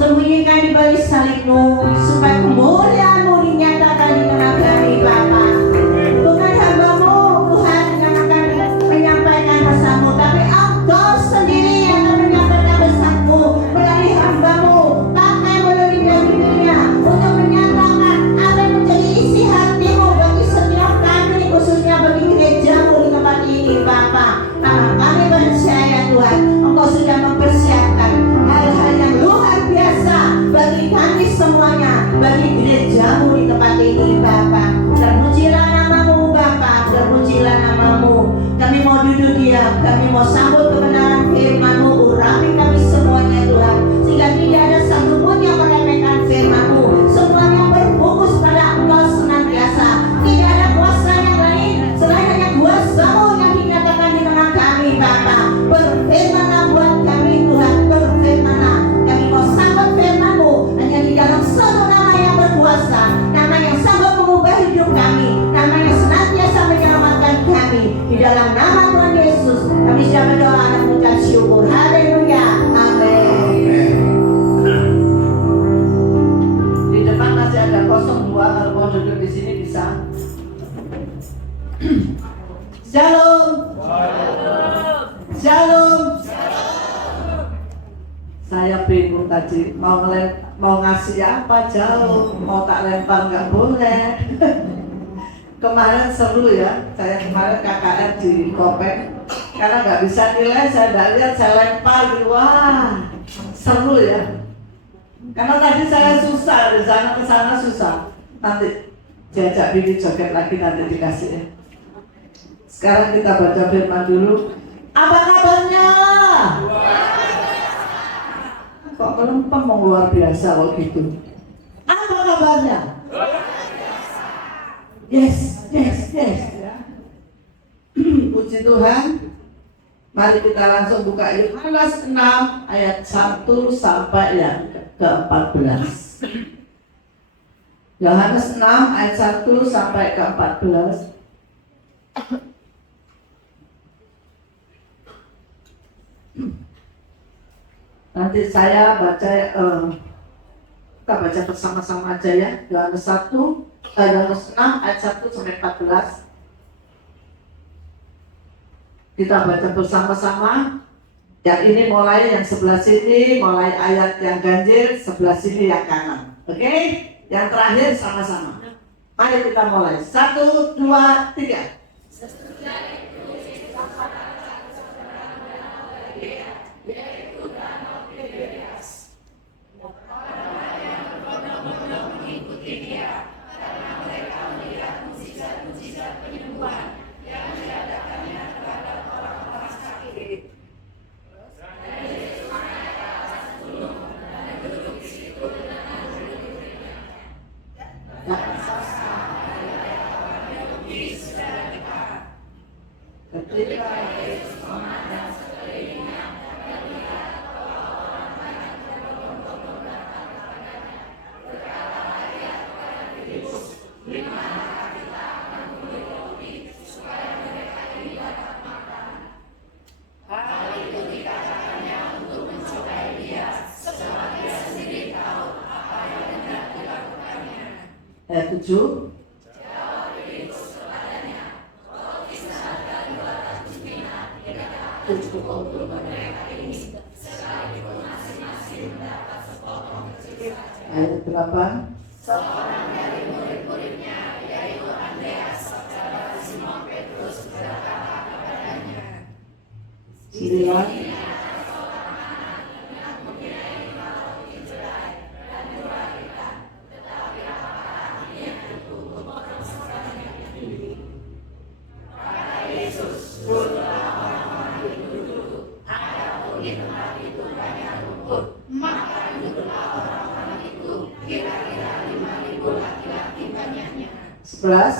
Sembunyikan di balik salib-Mu, supaya kemuliaan-Mu dinyatakan di tengah kami, Bapa. Bukan hamba-Mu, Tuhan, yang akan menyampaikan pesan-Mu, tapi Engkau sendiri yang akan menyampaikan pesan-Mu melalui hamba-Mu. Pakai melalui dirinya untuk menyatakan apa yang menjadi isi hati-Mu bagi setiap kami, khususnya bagi gereja-Mu di tempat ini, Bapa. Karena kami percaya, Tuhan, Engkau sudah mempersiapkan hal-hal yang luar biasa bagi kami semuanya, bagi gereja-Mu di tempat ini, Bapa. Terpujilah nama-Mu, Bapa, terpujilah nama-Mu. Kami mau duduk diam, kami mau sambut kebenaran firman-Mu, urapi kami semuanya, Tuhan, sehingga tidak ada satupun yang meremehkan firman-Mu. Semuanya berfokus pada Engkau senantiasa. Tidak ada kuasa yang lain selain hanya kuasa-Mu yang dinyatakan di tengah kami, Bapa. Berfirmanlah buat kami, Tuhan, berfirmanlah. Kami mau sambut firman-Mu hanya di dalam satu nama yang berkuasa, nama yang sanggup mengubah hidup kami, nama yang senantiasa menyelamatkan kami. Di dalam nama Tuhan Yesus kami sudah berdoa dan mengucap syukur. Haleluya, amin. Di depan masih ada 02, kalau mau duduk di sini bisa. Shalom. Shalom. Saya bingung tadi mau ngasih apa jauh, mau tak lempar nggak boleh. Kemarin seru ya, saya kemarin KKR di Kopek, karena nggak bisa nilai, saya nggak lihat, saya lempar gitu. Wah, seru ya. Karena tadi saya susah, dari sana ke sana susah. Nanti diajak Bibi joget lagi, nanti dikasih ya. Sekarang kita baca firman dulu. Apa kabarnya? Kok melempem luar biasa kok gitu. Apa kabarnya? Yes. Ya. Puji Tuhan. Mari kita langsung buka Yohanes 6 ayat 1 sampai yang ke-14. Yohanes 6 ayat 1 sampai ke-14. Nanti saya baca, kita baca bersama-sama aja ya. Yohanes 6 ayat 1 sampai 14. Kita baca bersama-sama. Yang ini mulai yang sebelah sini, mulai ayat yang ganjil, sebelah sini yang kanan. Oke? Yang terakhir sama-sama. Mari kita mulai. 1, 2, 3. Ayat 7. Ayat 8. Seorang dari murid-muridnya, yaitu Andreas, saudara Simon Petrus, berkata kepadanya, 9. Plus.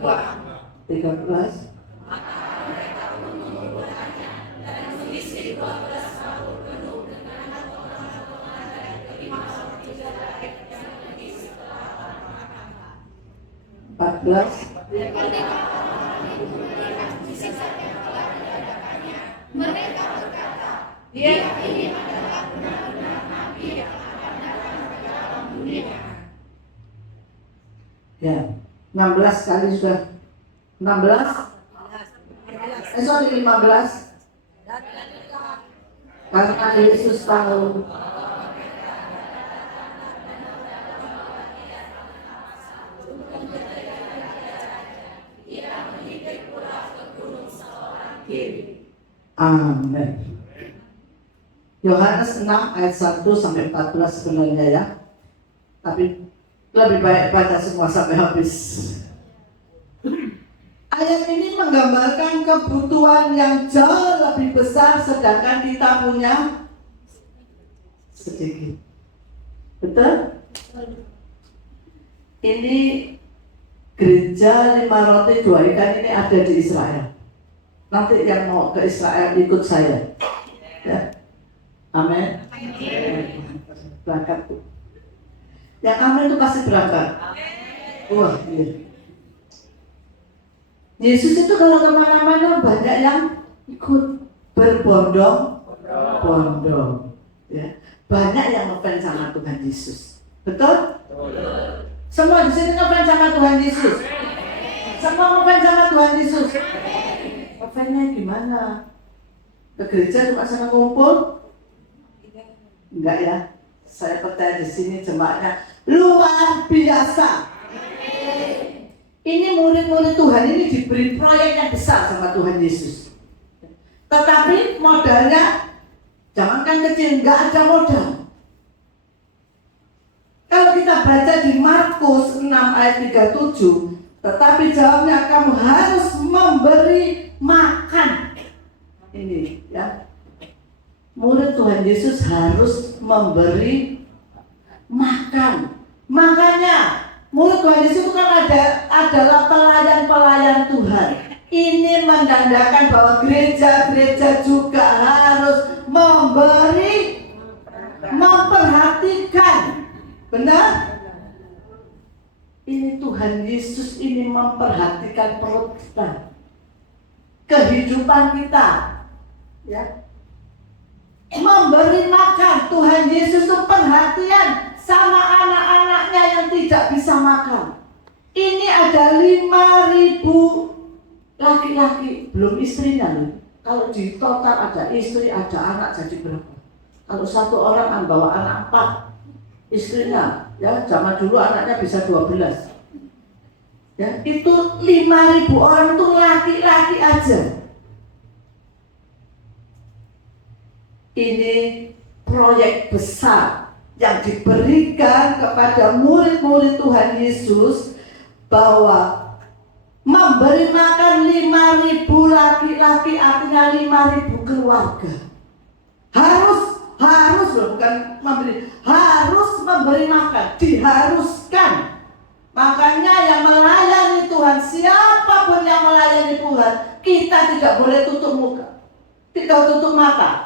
13. Empat belas. Mereka berkata, dia ini adalah benar-benar nabi yang akan datang ke dalam dunia. Ya, 16 kali sudah. 16. Sorry, 15. Karena Yesus tahu. Amin. Yohanes 6 ayat 1 sampai 14 sebenarnya ya. Tapi lebih baik baca semua sampai habis. Ayat ini menggambarkan kebutuhan yang jauh lebih besar sedangkan kita punya sedikit. Betul? Ini gereja 5 roti 2 ikan ini ada di Israel. Nanti yang mau ke Israel ikut saya. Ya. Amin. Berangkat tuh. Yang amin itu pasti berangkat. Wah, iya. Yesus itu kalau kemana-mana banyak yang ikut berbondong-bondong. Ya. Banyak yang ngefans sama Tuhan Yesus. Betul? Semua di sini ngefans sama Tuhan Yesus. Semua ngefans sama Tuhan Yesus. Fansnya gimana? Ke gereja cuma sana ngumpul? Enggak ya. Saya percaya di sini jemaatnya luar biasa. Ini murid-murid Tuhan ini diberi proyek yang besar sama Tuhan Yesus. Tetapi modalnya jangankan kecil, enggak ada modal. Kalau kita baca di Markus 6 ayat 37, tetapi jawabnya kamu harus memberi makan. Ini ya. Murid Tuhan Yesus harus memberi makan. Makanya murid Tuhan Yesus itu kan adalah pelayan-pelayan Tuhan. Ini menandakan bahwa gereja-gereja juga harus memberi, memperhatikan. Benar? Ini Tuhan Yesus ini memperhatikan perut kita, kehidupan kita, ya. Memberi makan. Tuhan Yesus itu perhatian sama anak-anaknya yang tidak bisa makan. Ini ada 5.000 laki-laki, belum istrinya loh. Kalau di total ada istri, ada anak, jadi berapa? Kalau satu orang bawa anak 4, istrinya, ya zaman dulu anaknya bisa 12. Ya, itu 5.000 orang itu laki-laki aja. Ini proyek besar yang diberikan kepada murid-murid Tuhan Yesus, bahwa memberi makan 5.000 laki-laki artinya 5.000 keluarga. Harus loh, bukan memberi, harus memberi makan, diharuskan. Makanya yang melayani Tuhan, siapapun yang melayani Tuhan, kita tidak boleh tutup muka, tidak tutup mata.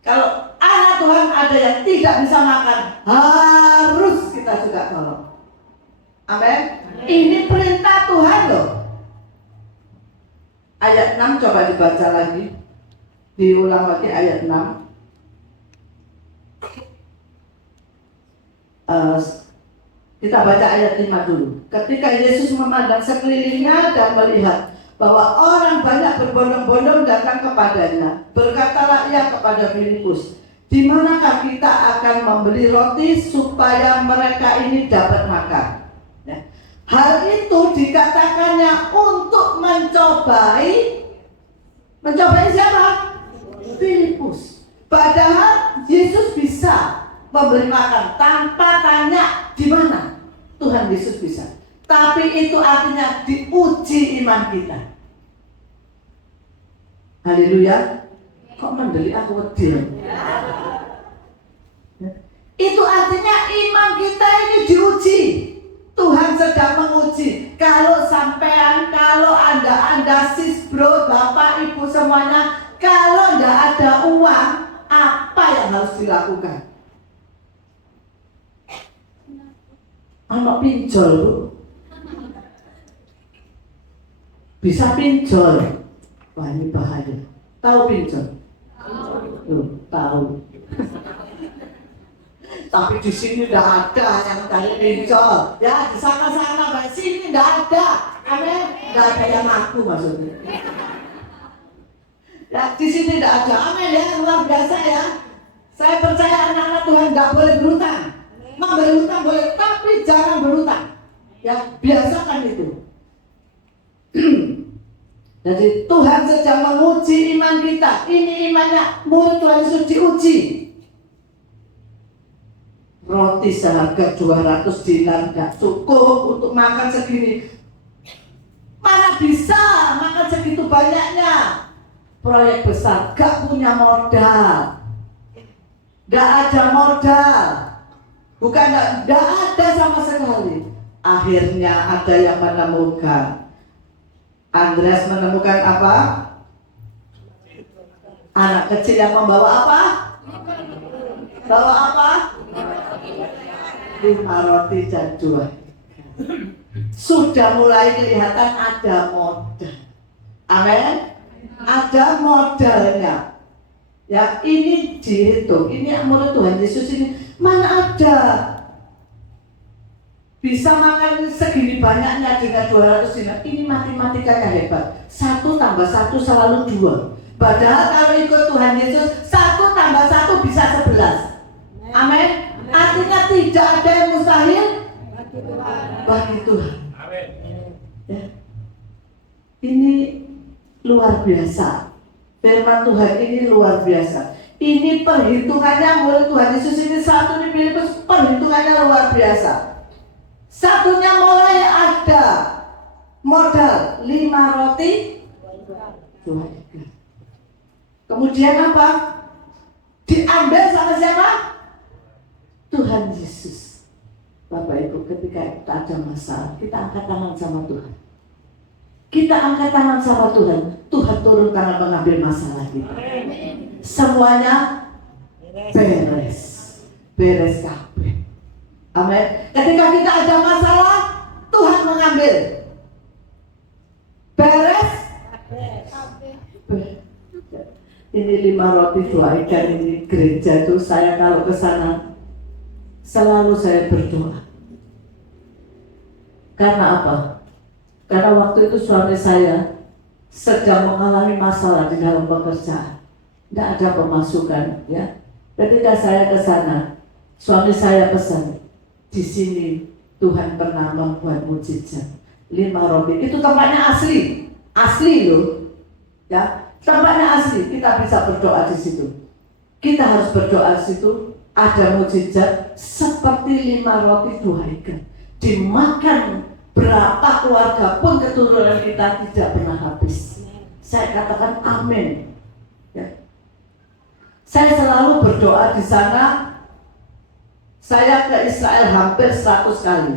Kalau anak Tuhan ada yang tidak bisa makan, harus kita juga tolong. Amin. Ini perintah Tuhan loh. Ayat 6 coba dibaca lagi. Diulang lagi ayat 6. Kita baca ayat 5 dulu. Ketika Yesus memandang sekelilingnya dan melihat bahwa orang banyak berbondong-bondong datang kepadanya, berkatalah ia kepada Filipus, di manakah kita akan membeli roti supaya mereka ini dapat makan? Ya. Hal itu dikatakannya untuk mencobai siapa? Filipus. Padahal Yesus bisa memberi makan tanpa tanya di mana. Tuhan Yesus bisa. Tapi itu artinya diuji iman kita. Haleluya. Kok mendeli aku wedi? Itu artinya iman kita ini diuji. Tuhan sedang menguji. Kalau sampean Anda, sis, bro, bapak, ibu semuanya, kalau tidak ada uang, apa yang harus dilakukan? Anak pinjol, Bu. Bisa pinjol. Wah, ini bahaya. Tahu pinjol? Tahu. Tapi di sini tidak ada yang dari pinjol. Ya, di sana-sana, Mbak, sini tidak ada. Amin. Tidak ada yang ngaku maksudnya. Ya, di sini tidak ada. Amin ya, luar biasa ya. Saya percaya anak-anak Tuhan nggak boleh berutang. Memberi utang boleh, tapi jangan berutang. Ya, biasakan itu. Jadi Tuhan sedang menguji iman kita. Ini imannya murid Tuhan Yesus diuji. Roti seharga 200 dinar tidak cukup untuk makan segini. Mana bisa makan segitu banyaknya? Proyek besar, gak punya modal. Gak ada modal. Bukan gak ada sama sekali. Akhirnya ada yang menemukan. Andreas menemukan apa? Anak kecil yang membawa apa? Bawa apa? 5 roti dan 2. Sudah mulai kelihatan ada modal. Amin. Ada modalnya. Ya, ini dihitung. Ini murid Tuhan Yesus ini mana ada bisa makan segini banyaknya dengan 200 dinar. Ini matematikanya hebat. 1 tambah 1 selalu 2. Padahal kalau ikut Tuhan Yesus 1 tambah 1 bisa 11. Amin. Artinya tidak ada yang mustahil bagi Tuhan. Ya. Ini luar biasa. Firman Tuhan ini luar biasa. Ini perhitungannya murid Tuhan Yesus ini satu di Filipus, perhitungannya luar biasa. Satunya mulai ada modal 5 roti 2 ikan. Kemudian apa? Diambil sama siapa? Tuhan Yesus. Bapak Ibu, ketika kita ada masalah, kita angkat tangan sama Tuhan. Kita angkat tangan sama Tuhan. Tuhan turun tangan mengambil masalah kita. Semuanya beres. Beres kabeh. Amin. Ketika kita ada masalah, Tuhan mengambil. Beres. Ini 5 roti 2 ikan ini gereja itu saya kalau ke sana selalu saya berdoa. Karena apa? Karena waktu itu suami saya sedang mengalami masalah di dalam pekerjaan. Tidak ada pemasukan, ya. Ketika saya ke sana, suami saya pesan, di sini Tuhan pernah membuat mujizat. 5 roti, itu tempatnya asli loh, ya. Tempatnya asli, kita bisa berdoa di situ. Kita harus berdoa di situ. Ada mujizat seperti 5 roti 2 ikan. Dimakan berapa keluarga pun keturunan kita tidak pernah habis. Saya katakan amin. Ya. Saya selalu berdoa di sana. Saya ke Israel hampir 100 kali.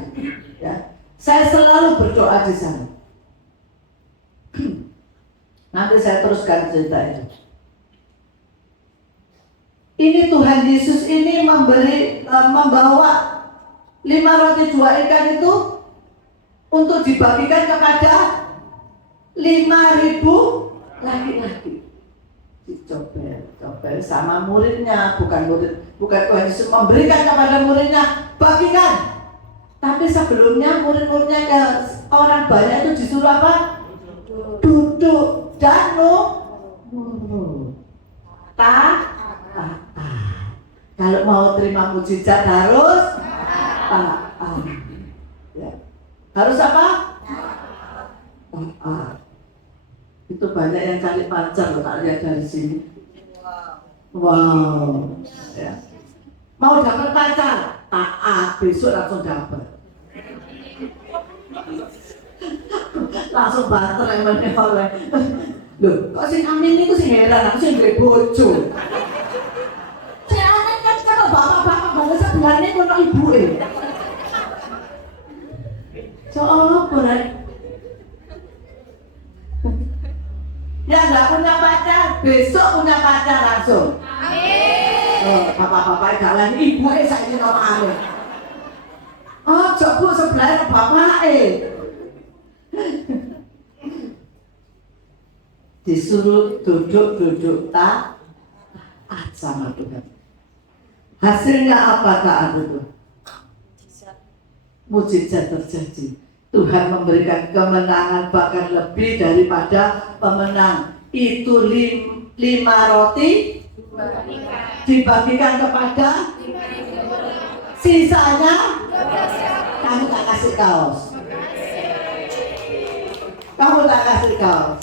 Ya. Saya selalu berdoa di sana. Nanti saya teruskan cerita itu. Ini Tuhan Yesus ini membawa 5 roti 2 ikan itu untuk dibagikan kepada 5.000 laki-laki. Dicobel sama muridnya, bukan Tuhan Yesus memberikan kepada muridnya, bagikan. Tapi sebelumnya murid-muridnya ke orang banyak itu disuruh apa? Duduk dan nurut. Kalau mau terima mujizat harus ya. Harus apa? Itu banyak yang cari pacar loh, tak lihat dari sini. Wow. Ya. Mau dapat pacar? Besok langsung dapat. Langsung banter yang oleh. Loh, kok si Amin itu si heran, aku sih duwe bojo. Si Amin kan kalau bapak-bapak banget sebelahnya kono ibuke. Coba berat. Yang nggak punya pacar, besok punya pacar langsung. Amin. Oh, bapak-bapak gak lagi ibu saya ini nama amin. Oh, coba sebelah bapak disuruh duduk taat sama Tuhan. Hasilnya apa taat itu? Mujizat terjadi. Tuhan memberikan kemenangan bahkan lebih daripada pemenang. Itu 5 roti dibagikan kepada sisanya kamu tak kasih kaos. Kamu tak kasih kaos.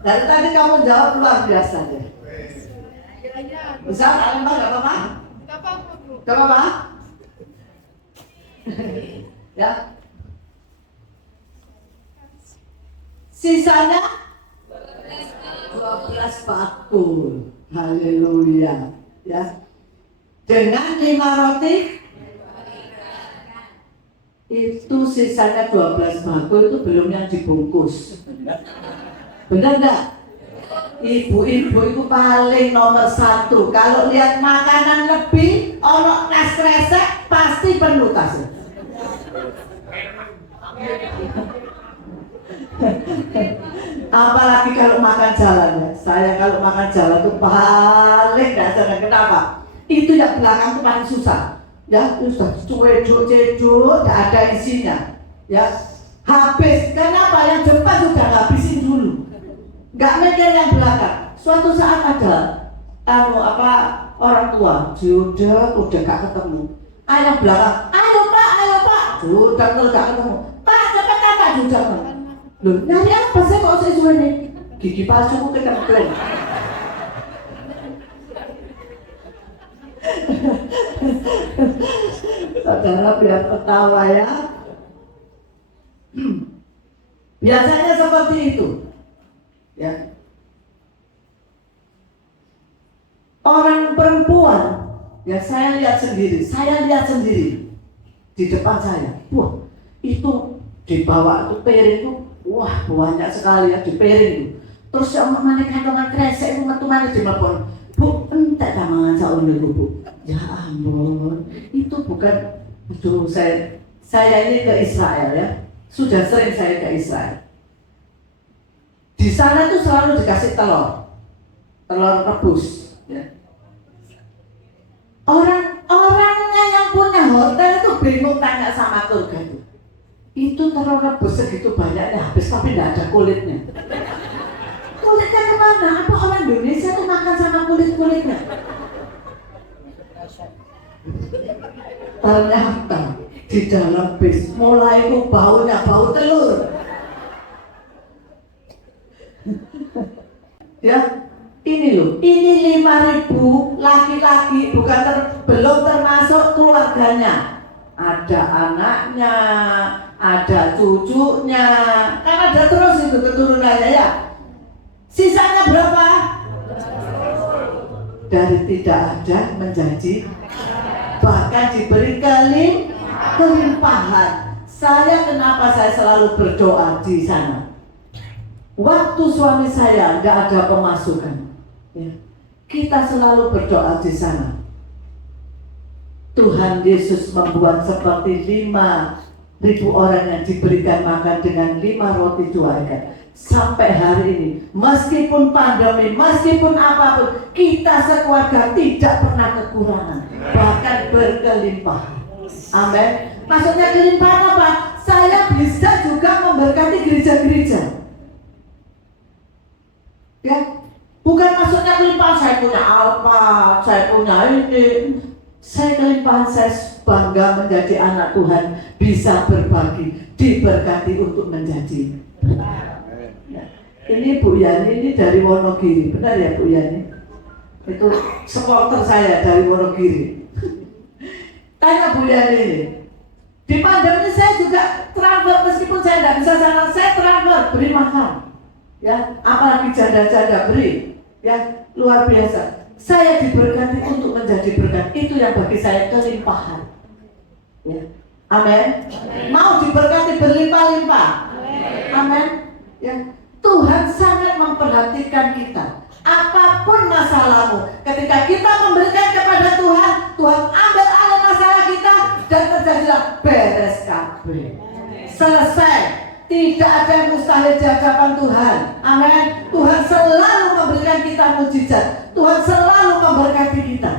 Dari tadi kamu jawab luar biasa deh. Bisa tak lempar gak apa-apa? Gak apa-apa? Ya. Sisanya 12 bakul. Haleluya. Ya. Dengan 5 roti itu sisanya 12 bakul itu belum yang dibungkus. Benar enggak? Ibu-ibu itu paling nomor 1. Kalau lihat makanan lebih, ono tas kresek pasti penuh tasnya. Apalagi kalau makan jalan ya. Saya kalau makan jalan itu paling dasar. Kenapa? Itu yang belakang itu paling susah. Ya, itu sudah cedok, tidak ada isinya. Ya, habis. Kenapa? Yang depan sudah habisin dulu. Nggak mikir yang belakang. Suatu saat ada orang tua, udah gak ketemu. Yang belakang, ayo pak, sudah gak ketemu. Pak, cepetan pak, sudah ketemu. Loh, nyari apa sih kok sesuai ini? Gigi palsu kita keren. Saudara biar ketawa ya. Biasanya seperti itu. Ya. Orang perempuan, ya saya lihat sendiri di depan saya. Wah, itu dibawa tuh piring tuh, wah banyak sekali ya di piring itu. Terus yang mana kandungan kresek itu metu-metu di telepon. Bu, entek ta mangan sak dulu Bu. Ya ampun, itu bukan. Aduh, saya ini ke Israel ya. Sudah sering saya ke Israel. Di sana tuh selalu dikasih telur rebus. Ya. Orangnya yang punya hotel itu bingung tanya sama tour guide. Itu telur rebus segitu banyaknya habis tapi tidak ada kulitnya. Kulitnya kemana? Apa orang Indonesia tuh makan sama kulit-kulitnya? Ternyata di dalam bis mulai itu baunya bau telur. Ya, ini loh, ini 5.000 laki-laki belum termasuk keluarganya. Ada anaknya, ada cucunya, kan ada terus itu keturunannya ya. Sisanya berapa? Dari tidak ada menjadi bahkan diberi kelimpahan. Kenapa saya selalu berdoa di sana? Waktu suami saya nggak ada pemasukan, ya, kita selalu berdoa di sana. Tuhan Yesus membuat seperti 5.000 orang yang diberikan makan dengan 5 roti 2 ikan. Sampai hari ini, meskipun pandemi, meskipun apapun, kita sekeluarga tidak pernah kekurangan, bahkan berkelimpahan. Amin. Maksudnya kelimpahan apa? Saya bisa juga memberkati gereja-gereja. Ya, bukan maksudnya kelimpahan saya punya apa, saya punya ini. Saya kelimpahan, saya bangga menjadi anak Tuhan, bisa berbagi, diberkati untuk menjadi. Ya. Ini Bu Yani ini dari Wonogiri, benar ya Bu Yani? Itu supporter saya dari Wonogiri. Tanya Bu Yani ini. Di pandemi saya juga transfer, meskipun saya tidak bisa sana, saya transfer, beri makan. Ya, apalagi janda-janda beri, ya luar biasa. Saya diberkati untuk menjadi berkat, itu yang bagi saya kelimpahan. Ya, amin. Mau diberkati berlimpah-limpah. Amin. Ya, Tuhan sangat sangat memperhatikan kita. Apapun masalahmu, ketika kita memberikan kepada Tuhan, Tuhan ambil alih masalah kita dan terjadilah beres kabeh. Selesai. Tidak ada yang mustahil di hadapan Tuhan. Amin. Tuhan selalu memberikan kita mujizat. Tuhan selalu memberkati kita.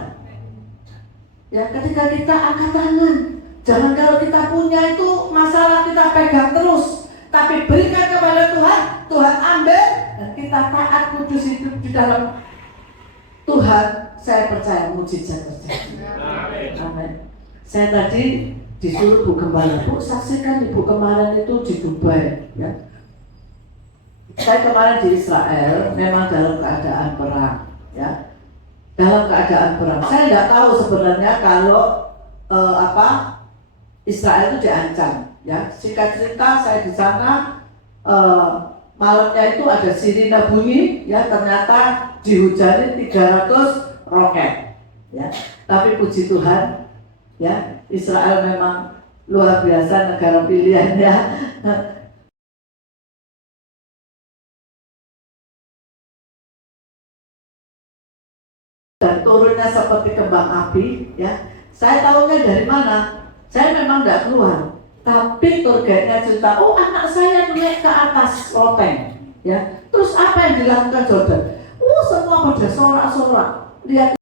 Ya, ketika kita angkat tangan, jangan kalau kita punya itu masalah kita pegang terus, tapi berikan kepada Tuhan, Tuhan ambil dan kita taat kudus hidup di dalam Tuhan. Saya percaya mujizat terjadi. Amin. Saya tadi disuruh Bu Gembala, Bu saksikan Ibu kemarin itu di Dubai, ya. Saya kemarin di Israel memang dalam keadaan perang, ya. Dalam keadaan perang. Saya tidak tahu sebenarnya kalau Israel itu diancam, ya. Singkat cerita saya di sana malamnya itu ada sirine bunyi, ya. Ternyata dihujani 300 roket, ya. Tapi puji Tuhan, ya. Israel memang luar biasa negara pilihan, ya. Dan turunnya seperti kembang api, ya. Saya tahunya dari mana? Saya memang tidak keluar, tapi tour guide-nya cerita, oh anak saya naik ke atas loteng, ya. Terus apa yang dilakukan Jordan? Oh semua pada sorak-sorak, lihat.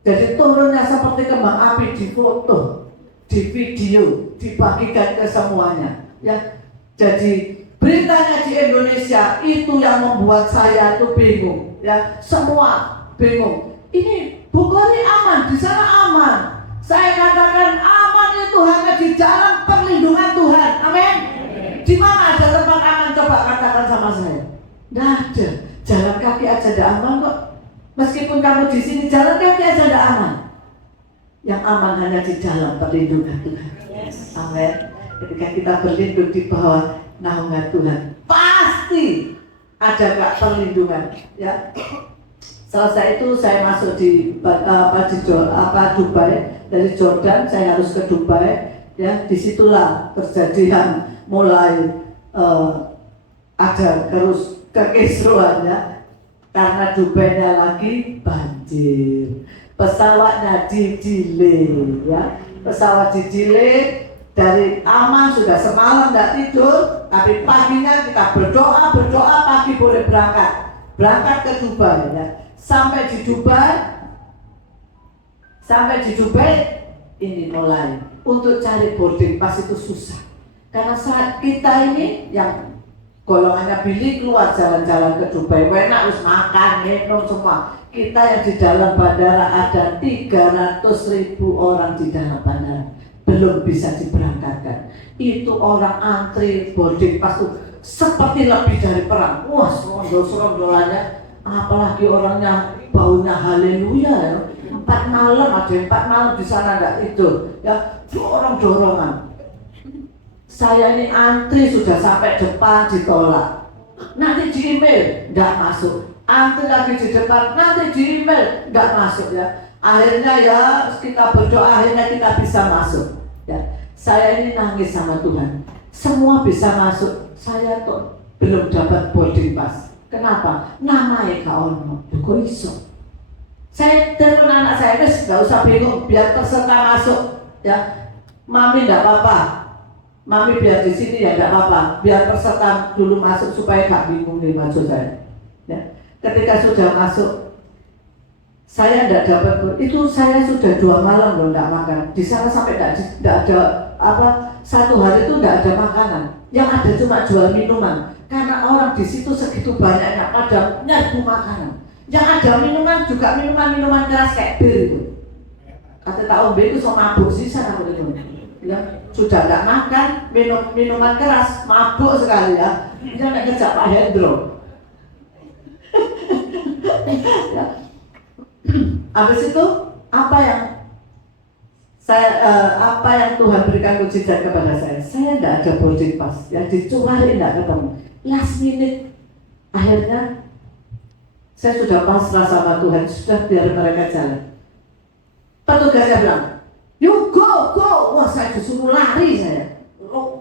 Jadi turunnya seperti kembang api, difoto, di video, dibagikan ke semuanya, ya. Jadi beritanya di Indonesia itu yang membuat saya itu bingung, ya. Semua bingung. Ini Bukhari aman, di sana aman. Saya katakan aman itu hanya di dalam perlindungan Tuhan. Amin. Di mana ada tempat aman? Coba katakan sama saya. Tidak ada. Jalan kaki aja tidak aman kok. Meskipun kamu di sini jalan kaki aja tidak aman. Yang aman hanya di dalam perlindungan Tuhan. Amin. Ketika kita berlindung di bawah naungan Tuhan, pasti ada perlindungan, ya. Selesai itu saya masuk di Dubai. Dari Jordan saya harus ke Dubai, ya. Disitulah terjadi yang mulai ada kekisruan, ya. Karena Dubai-nya lagi banjir, pesawatnya di-delay, ya. Pesawat di-delay. Dari aman sudah semalam tidak tidur, tapi paginya kita berdoa pagi boleh berangkat ke Dubai, ya. Sampai di Dubai ini mulai untuk cari boarding pass itu susah, karena saat kita ini yang golongannya Billy keluar jalan-jalan ke Dubai, enak harus makan, minum semua. Kita yang di dalam bandara ada 300.000 orang di dalam bandara, belum bisa diberangkatkan. Itu orang antri boarding pass itu seperti lebih dari perang. Wah, serondol-serondolannya, apalagi orangnya baunya haleluya, ya. 4 malam ada 4 malam di sana tidak tidur, ya. Dorong-dorongan. Saya ini antri sudah sampai depan ditolak. Nanti di email tidak masuk. Antri lagi di depan, nanti di email tidak masuk, ya. Akhirnya ya kita berdoa, akhirnya kita bisa masuk, ya. Saya ini nangis sama Tuhan. Semua bisa masuk, saya tuh belum dapat boarding pass. Kenapa? Namanya kau kok iso. Saya telepon anak saya, wes nggak usah bingung, biar peserta masuk, ya. Mami tidak apa-apa, mami biar di sini ya tidak apa-apa, biar peserta dulu masuk supaya gak bingung nih maksud saya, ya. Ketika sudah masuk, saya tidak dapat, itu saya sudah 2 malam loh tidak makan. Di sana sampai tidak ada satu hari itu tidak ada makanan, yang ada cuma jual minuman. Karena orang di situ segitu banyaknya pada nyerbu makanan. Yang ada minuman juga minuman keras kayak bir itu. Kata tak ombe itu sama mabuk sisa aku itu. Ya, sudah tidak makan, minum minuman keras, mabuk sekali, ya. Dia nak kerja Pak Hendro. Ya. Habis itu apa yang Tuhan berikan mujizat kepada saya? Saya tidak ada boarding pass, ya, dicuri tidak ketemu. Last minute, akhirnya saya sudah pasrah sama Tuhan, sudah biar mereka jalan. Petugasnya bilang, yuk go. Wah, saya disuruh lari saya.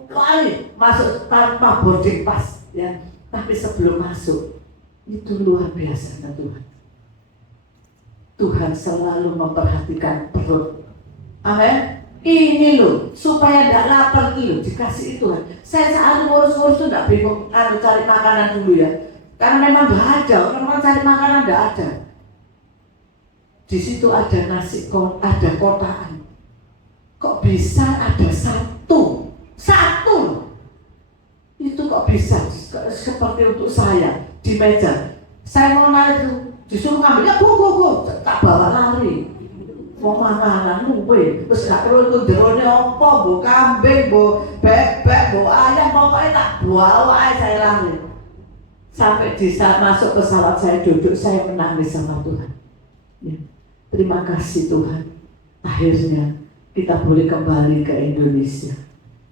Lari, masuk tanpa boarding pass ya. Tapi sebelum masuk itu luar biasa Tuhan. Tuhan selalu memperhatikan perut. Amin. Ini loh, supaya tidak lapar loh, dikasih Tuhan. Saya saat ngurus-ngurus tuh tidak bingung cari makanan dulu ya. Karena memang tidak ada, orang-orang cari makanan tidak ada. Di situ ada nasi, ada kotaan. Kok bisa ada satu? Itu kok bisa seperti untuk saya di meja. Saya mau naik itu, disuruh ngambil, ya go, tak bawa lari. Mau makanan luwe, terus gak perlu itu drone apa, bu kambing, bu bebek, bu ayam, pokoknya tak bawa aja saya lari. Sampai di saat masuk pesawat saya duduk, saya menangis sama Tuhan. Ya. Terima kasih Tuhan. Akhirnya kita boleh kembali ke Indonesia.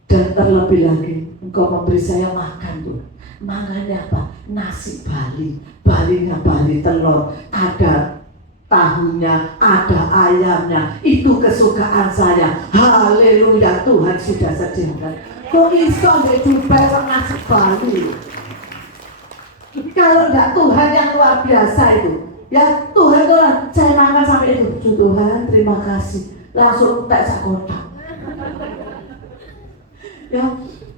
Dan terlebih lagi, Engkau memberi saya makan Tuhan. Makannya apa? Nasi Bali. Balinya Bali telur. Ada tahunya, ada ayamnya. Itu kesukaan saya. Haleluya, Tuhan sudah sediakan. Kok iso di Dubai nasi Bali? Kalau enggak Tuhan yang luar biasa itu. Ya Tuhan, saya makan sampai itu. Tuhan, terima kasih. Langsung tak sekotak. Ya,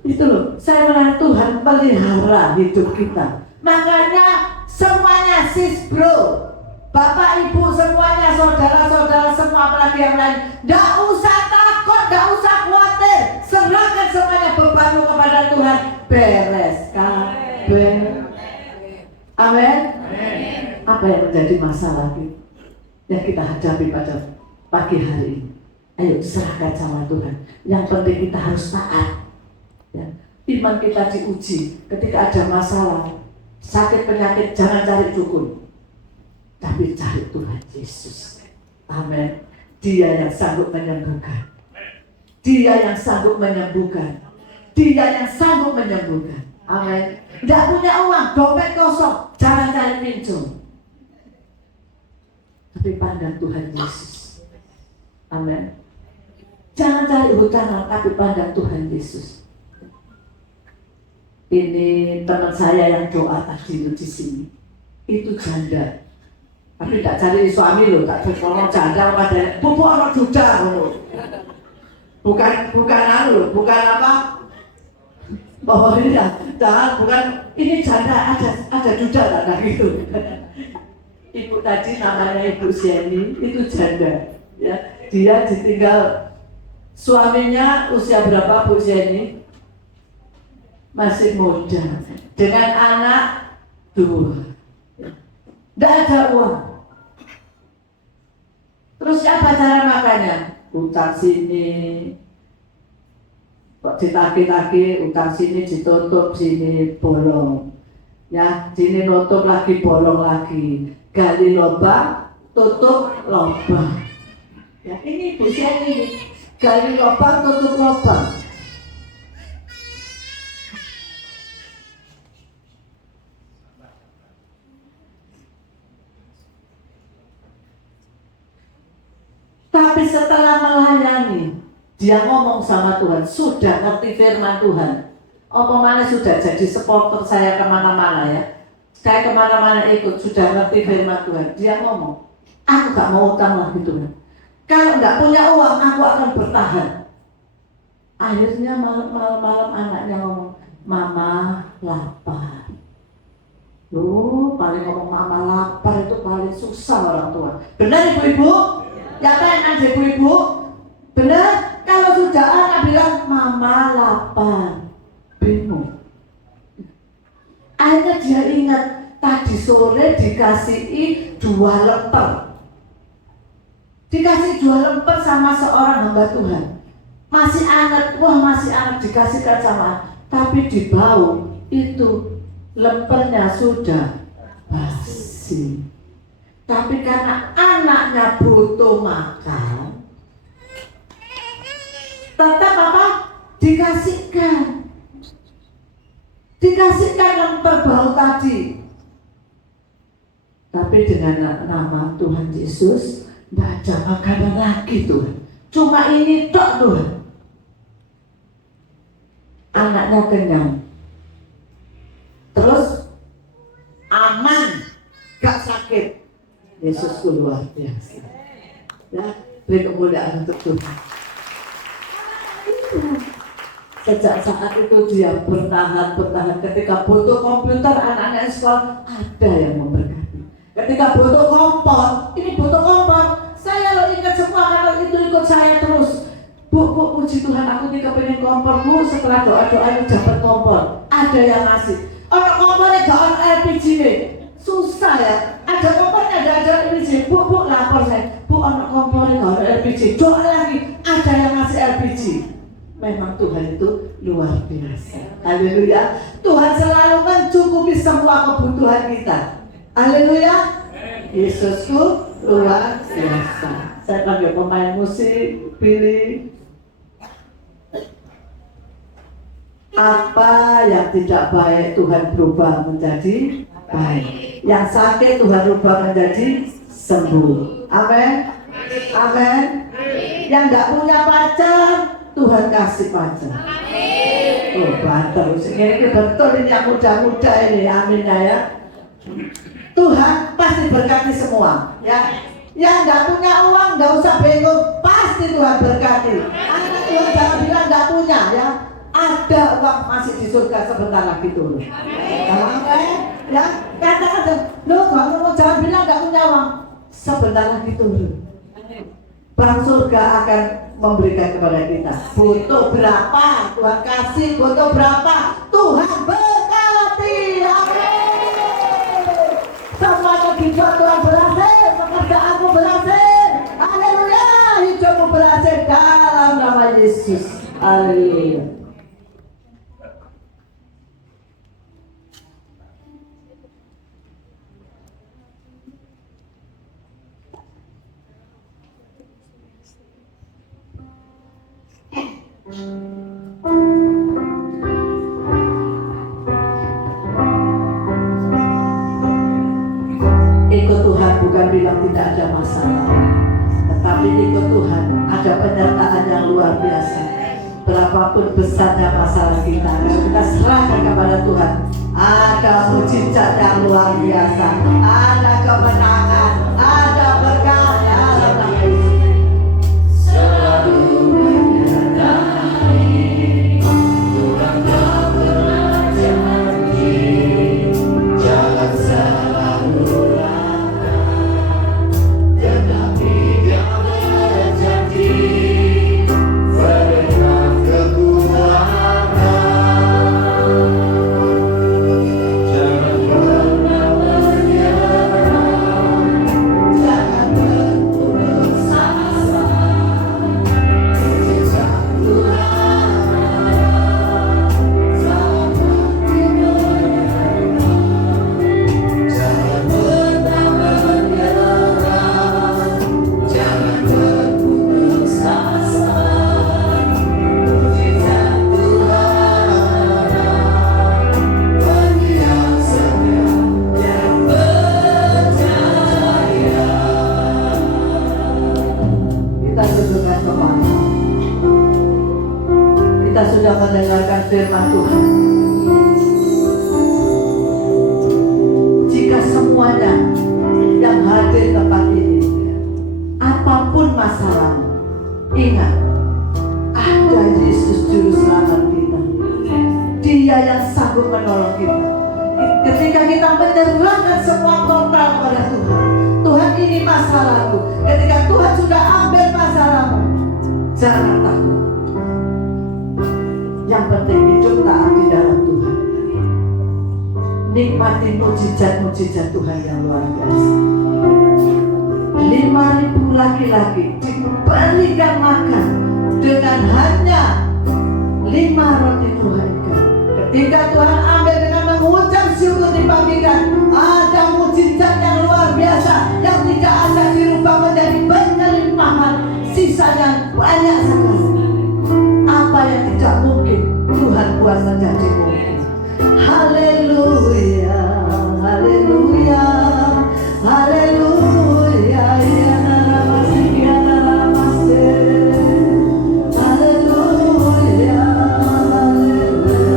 itu loh. Saya menang Tuhan pelihara hidup kita. Makanya semuanya sis bro, bapak ibu semuanya, saudara-saudara semua, apalagi yang lain, tidak usah takut, tidak usah khawatir. Serahkan semuanya bebanmu kepada Tuhan. Beres kabeh. Amin. Apa yang menjadi masalah yang kita hadapi pada pagi hari ini? Ayo serahkan sama Tuhan. Yang penting kita harus taat. Ya. Iman kita diuji ketika ada masalah, sakit penyakit, jangan cari dukun, tapi cari Tuhan Yesus. Amin. Dia yang sanggup menyembuhkan. Dia yang sanggup menyembuhkan. Dia yang sanggup menyembuhkan. Amin. Tidak punya uang, dompet kosong, jangan cari pinjam. Tapi pandang Tuhan Yesus. Amin. Jangan cari hutang, tapi pandang Tuhan Yesus. Ini teman saya yang doa tadi di sini. Itu janda. Tapi tak cari suami loh, tak tolong janda pada pupuk orang duda loh. Bukan apa? Bahwa ini jangan, bukan ini janda, ada duda tak gitu. Ibu tadi namanya Ibu Sieni, itu janda. Ya, dia ditinggal suaminya usia berapa Bu Sieni? Masih muda, dengan anak 2. Tidak ada uang. Terus apa cara makannya? Utang sini, kok ditagih-tagih, utang sini ditutup, sini bolong. Ya, sini nutup lagi, bolong lagi. Gali lubang, tutup lubang. Ya, ini Bu Sieni, gali lubang, tutup lubang. Tapi setelah melayani, dia ngomong sama Tuhan, sudah ngerti firman Tuhan. Apa mana sudah jadi supporter saya kemana-mana ya. Saya kemana-mana ikut, sudah ngerti firman Tuhan. Dia ngomong, aku gak mau utang lagi Tuhan. Kalau gak punya uang, aku akan bertahan. Akhirnya malam-malam anaknya ngomong, Mama lapar. Loh, paling ngomong Mama lapar itu paling susah orang tua. Benar ibu-ibu? Ya kan ada ibu-ibu? Benar? Kalau sudah anak bilang Mama lapar, bingung. Akhirnya dia ingat tadi sore dikasih 2 lemper. Dikasih 2 lemper sama seorang hamba Tuhan. Masih anget, masih anget dikasihkan sama. Tapi di bau itu lempernya sudah basi. Tapi karena anaknya butuh makan, tetap apa? Dikasihkan lemper bau tadi. Tapi dengan nama Tuhan Yesus, tidak ada makanan lagi Tuhan. Cuma ini tok Tuhan. anaknya kenyang. Terus aman, gak sakit. Yesus luar biasa. Ya, beri kemuliaan untuk Tuhan. Sejak saat itu dia bertahan. Ketika butuh komputer, anak-anak sekolah ada yang memberkati. Ketika butuh kompor, ini butuh kompor. Saya lo ingat semua kalau itu ikut saya terus. Bu, puji Tuhan, aku tidak pengen kompor. Bu, setelah doa-doa itu dapat kompor. Ada yang ngasih. Orang kompornya gak on LPG nih. Susah ya. Ada kompornya, ada LPG. Bu, lapor saya. Bu, orang kompornya gak on LPG. Doa lagi, ada yang ngasih LPG. Memang Tuhan itu luar biasa. Haleluya. Tuhan selalu mencukupi semua kebutuhan kita. Haleluya. Yesusku luar biasa. Saya panggil pemain musik, pilih. Apa yang tidak baik Tuhan berubah menjadi baik. Yang sakit Tuhan rubah menjadi sembuh. Amin. Amin. Yang tidak punya pacar Tuhan kasih pacar. Oh, banter. Ini betul ini yang muda-muda ini. Amin ya. Tuhan pasti berkati semua. Ya. Yang tidak punya uang tidak usah bingung. Pasti Tuhan berkati. Anak Tuhan jangan bilang tidak punya ya. Ada uang masih di surga sebentar lagi turun. Amin. Ya. Katakan, lo kalau jangan bilang tidak punya uang. Sebentar lagi turun. Bang surga akan memberikan kepada kita. Butuh berapa Tuhan kasih, butuh berapa Tuhan berkati. Amin. Semua kehidupan Tuhan berhasil, pekerjaanmu berhasil. Haleluya, hidupmu berhasil dalam nama Yesus. Haleluya. Ikut Tuhan bukan bilang tidak ada masalah, tetapi ikut Tuhan ada penyertaan yang luar biasa. Berapapun besarnya masalah kita, kalau kita serahkan kepada Tuhan, ada mujizat yang luar biasa, ada kemenangan, ada berkat dalam nama Yesus. Selalu menyertai Tuhan tak pernah janji, jangan selalu tetapi dia berjanji berikan kekuatan. Jangan pernah menyerah, jangan berputus asa. Mujizat Tuhan sangat diberikan. Jangan pernah menyerah, jangan berputus asa. Mujizat Tuhan bagi yang setia, yang percaya. Kita sujudkan kepala. Kita sudah mendengarkan firman Tuhan. Jika semuanya yang hadir tempat ini, apapun masalahmu, ingat, ada Yesus Juru Selamat kita. Dia yang sanggup menolong kita. Ketika kita menyerahkan semua total kepada Tuhan, Tuhan ini masalahku. Ketika Tuhan sudah ambil masalahmu, jangan takut. Yang penting hidup taat di dalam Tuhan. Nikmati mujizat-mujizat Tuhan yang luar biasa. 5.000 laki-laki diberikan makan dengan hanya 5 roti Tuhan ikan. Ketika Tuhan ambil dengan mengucap syukur dibagikan, ada mujizat yang luar biasa yang tidak ada dirubah menjadi berkelimpahan. Sisanya banyak sekali. Apa yang tidak mungkin Tuhan buat menjadi mungkin. Haleluya, haleluya, haleluya, ya namaste, ya namaste. Haleluya, haleluya.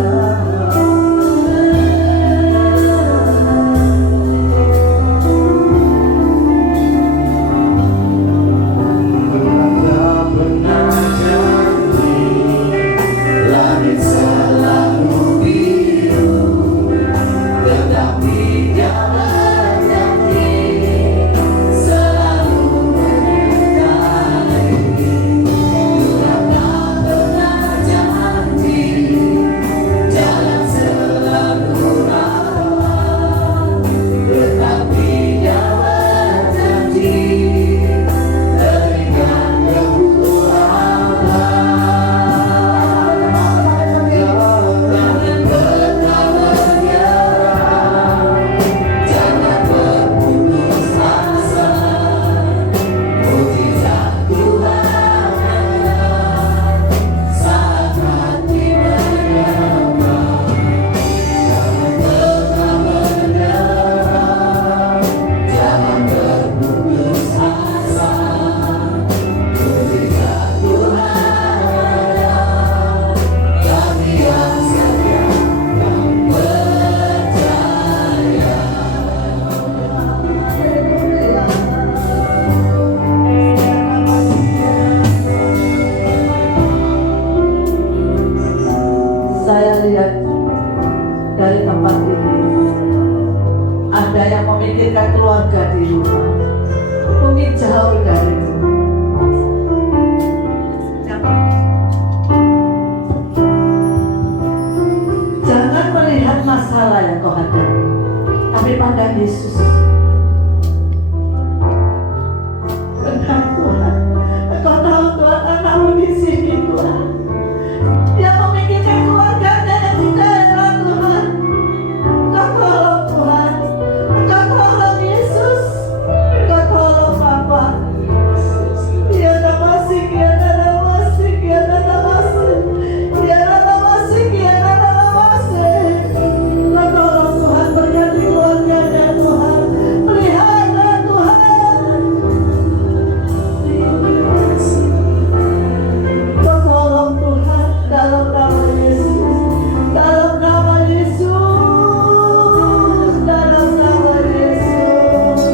Saya lihat dari tempat ini ada yang memikirkan keluarga di rumah, mungkin jauh dari rumah. Jangan melihat masalah yang kau hadapi, tapi pandang Yesus. Benar Tuhan, Engkau tahu Tuhan anakmu di sini Tuhan. Dia memikirkan keluarganya yang di daerah Tuhan. Engkau tolong Tuhan, Engkau tolong Yesus, Engkau tolong Bapa. Dia masih, dia masih, dia masih, dia masih, dia masih. Engkau tolong Tuhan, berkati keluarganya Tuhan. Pelihara Tuhan. Engkau tolong Tuhan dalam nama Yesus, dalam nama Yesus, dalam nama Yesus.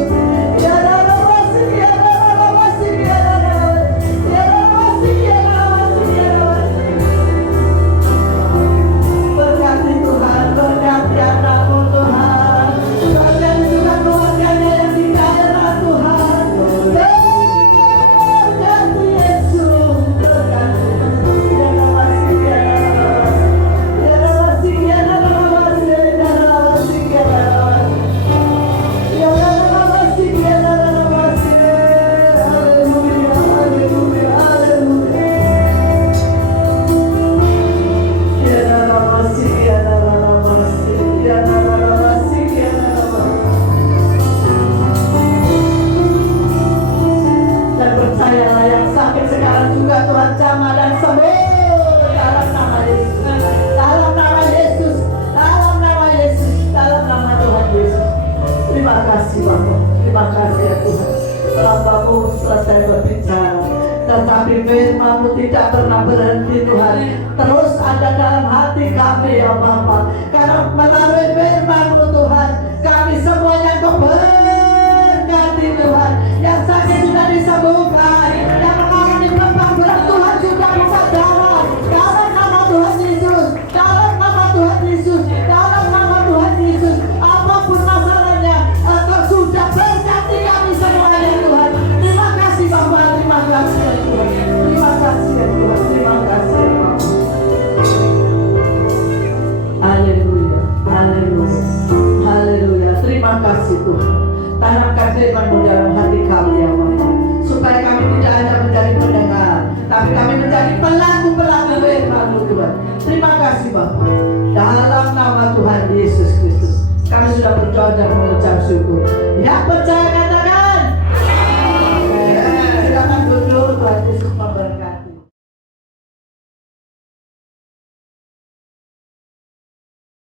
Ya dalam masih, ya dalam masih, ya dalam masih, ya dalam masih, ya dalam masih. Berkati Tuhan, berkati anakmu Tuhan, berkati juga keluarganya yang di daerah Tuhan. Berkati Yesus, berkati. Ya dalam masih, ya dalam masih, ya dalam masih, ya dalam masih, ya dalam masih, ya dalam masih, ya dalam masih. Haleluya, haleluya, haleluya. Ya dalam masih, ya dalam masih, ya dalam masih, ya dalam masih. Dan percayalah yang sakit sekarang juga Tuhan jamah dan sembuh dalam nama Yesus, dalam nama Yesus, dalam nama Yesus, dalam nama Tuhan Yesus. Terima kasih Bapa, terima kasih ya Tuhan. Hamba-Mu selesai berbicara, tetapi firman-Mu tidak pernah berhenti Tuhan. Terus ada dalam hati kami ya Bapa. Karena melalui firman-Mu Tuhan, kami semuanya Kau berkati Tuhan. Yang sakit sudah disembuhkan, yang mengalami beban berat Tuhan juga bisa jalan. Dalam nama Tuhan Yesus, dalam nama Tuhan Yesus, dalam nama Tuhan Yesus. Apapun masalahnya, Engkau sudah berkati kami semuanya Tuhan. Terima kasih Bapa, terima kasih ya Tuhan. Terima kasih ya Tuhan, terima kasih ya Bapa. Haleluya, haleluya, haleluya. Terima kasih Tuhan. Tanamkan firman-Mu dalam hati kami ya Bapa, supaya kami tidak hanya menjadi pendengar, tapi kami menjadi pelaku-pelaku firman-Mu Tuhan. Terima kasih Bapa. Dalam nama Tuhan Yesus Kristus, kami sudah berdoa dan mengucap syukur. Yang percaya